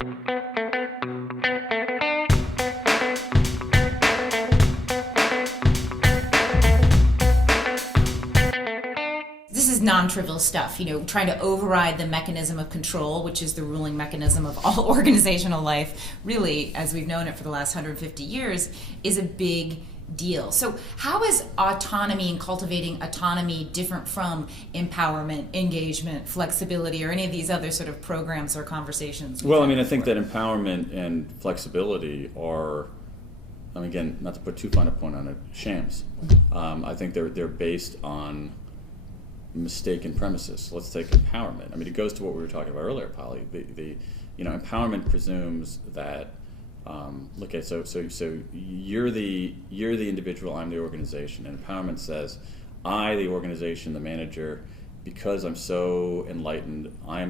This is non-trivial stuff, trying to override the mechanism of control, which is the ruling mechanism of all organizational life, really, as we've known it for the last 150 years, is a big deal. So how is autonomy and cultivating autonomy different from empowerment, engagement, flexibility, or any of these other sort of programs or conversations? Well, I think that empowerment and flexibility are, again, not to put too fine a point on it, shams. I think they're based on mistaken premises. Let's take empowerment. it goes to what we were talking about earlier, Polly. The empowerment presumes that so you're the individual, I'm the organization, and empowerment says I, the organization, the manager, because I'm so enlightened, I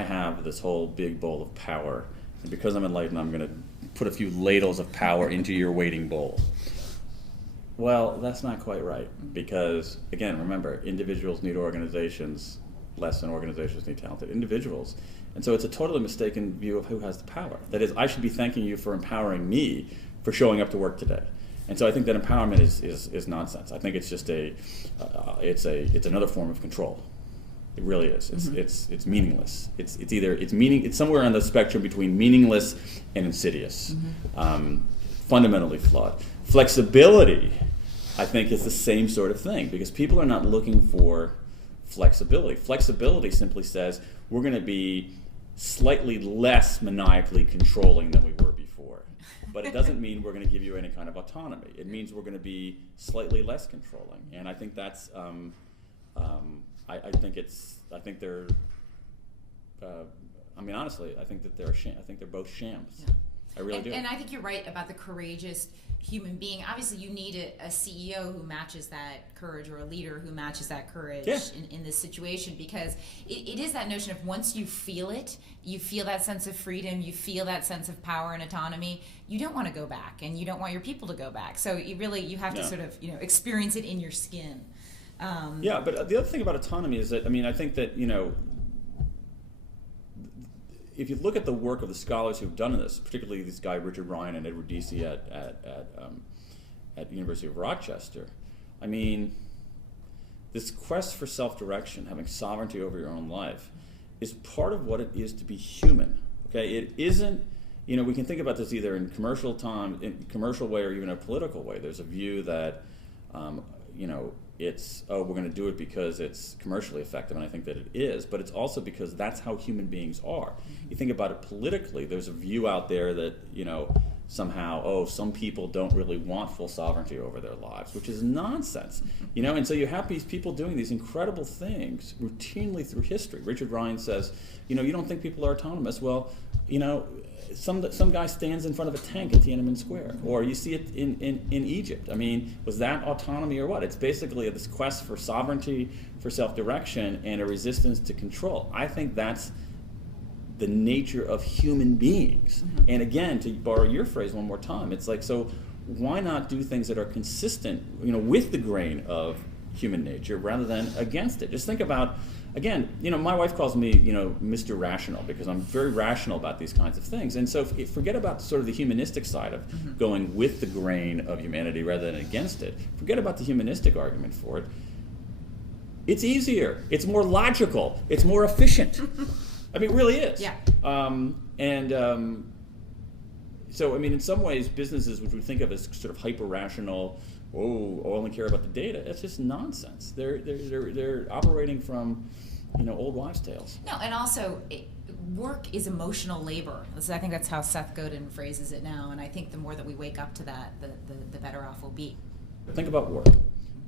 have this whole big bowl of power, and because I'm enlightened, I'm going to put a few ladles of power into your waiting bowl. Well, that's not quite right, because, again, remember, individuals need organizations less than organizations need talented individuals. And so it's a totally mistaken view of who has the power. That is, I should be thanking you for empowering me for showing up to work today. And so I think that empowerment is nonsense. I think it's just it's another form of control. It really is. It's meaningless. It's somewhere on the spectrum between meaningless and insidious. Fundamentally flawed. Flexibility, I think, is the same sort of thing, because people are not looking for flexibility. Flexibility simply says we're going to be slightly less maniacally controlling than we were before. But it doesn't mean we're going to give you any kind of autonomy. It means we're going to be slightly less controlling. And I think that's, honestly, I think that they're both shams. Yeah. I really do. And I think you're right about the courageous human being. Obviously, you need a CEO who matches that courage, or a leader who matches that courage in this situation, because it is that notion of once you feel it, you feel that sense of freedom, you feel that sense of power and autonomy, you don't want to go back, and you don't want your people to go back. So you have to sort of experience it in your skin. But the other thing about autonomy is that, I think that, if you look at the work of the scholars who've done this, particularly this guy Richard Ryan and Edward Deasy at University of Rochester, this quest for self-direction, having sovereignty over your own life, is part of what it is to be human. Okay, it isn't. We can think about this either in commercial way, or even a political way. There's a view that we're going to do it because it's commercially effective, and I think that it is, but it's also because that's how human beings are. You think about it politically, there's a view out there that, somehow, some people don't really want full sovereignty over their lives, which is nonsense. And so you have these people doing these incredible things routinely through history. Richard Ryan says, you don't think people are autonomous. Well, some guy stands in front of a tank at Tiananmen Square, or you see it in Egypt. Was that autonomy or what? It's basically this quest for sovereignty, for self-direction, and a resistance to control. I think that's the nature of human beings. And again, to borrow your phrase one more time, it's like, so why not do things that are consistent, with the grain of human nature rather than against it? Just think about, again, my wife calls me, Mr. Rational, because I'm very rational about these kinds of things. And so forget about sort of the humanistic side of going with the grain of humanity rather than against it. Forget about the humanistic argument for it. It's easier. It's more logical. It's more efficient. It really is. Yeah. So, in some ways, businesses, which we think of as sort of hyper-rational, only care about the data, it's just nonsense. They're operating from, old wives' tales. No, and also, work is emotional labor. I think that's how Seth Godin phrases it now, and I think the more that we wake up to that, the better off we'll be. Think about work,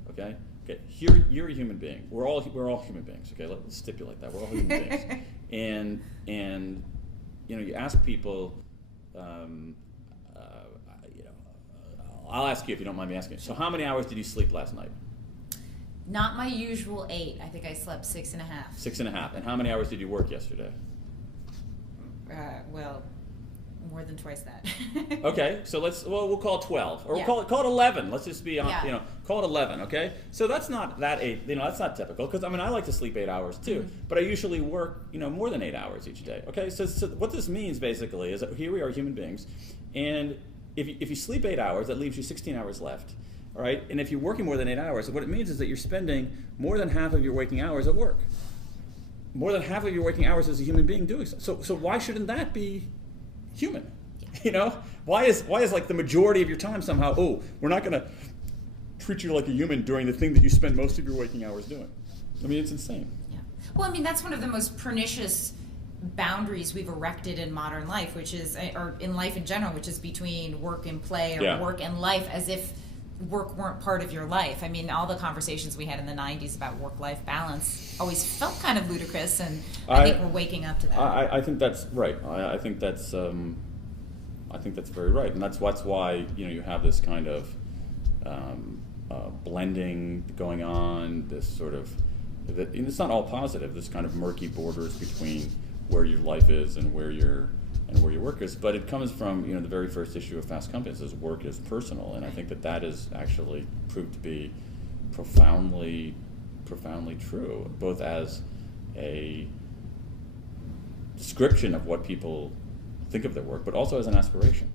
okay? Okay, you're a human being. We're all human beings. Okay, let's stipulate that we're all human beings. And you ask people. I'll ask you if you don't mind me asking. So, how many hours did you sleep last night? Not my usual 8. I think I slept 6.5. 6.5. And how many hours did you work yesterday? more than twice that. Okay, so we'll call it 12, or Yeah. call it 11. Let's just be on, Yeah. call it 11. Okay, so that's not that's not typical, because I mean I like to sleep 8 hours too, but I usually work more than 8 hours each day. Okay, so what this means basically is that here we are, human beings, and if you sleep 8 hours, that leaves you 16 hours left. All right, and if you're working more than 8 hours, what it means is that you're spending more than half of your waking hours at work. More than half of your waking hours as a human being doing so. So why shouldn't that be human? Why is like the majority of your time somehow, we're not going to treat you like a human during the thing that you spend most of your waking hours doing? I mean, it's insane. Yeah. Well, I mean, that's one of the most pernicious boundaries we've erected in modern life, which is, or in life in general, which is between work and play, or work and life, as if work weren't part of your life. I mean, all the conversations we had in the 90s about work-life balance always felt kind of ludicrous, and I think we're waking up to that. I think that's right. I think that's very right, and that's why you have this kind of blending going on. This sort of, and it's not all positive. This kind of murky borders between where your life is and where your work is, but it comes from the very first issue of Fast Company. It says work is personal, and I think that is actually proved to be profoundly true, both as a description of what people think of their work, but also as an aspiration.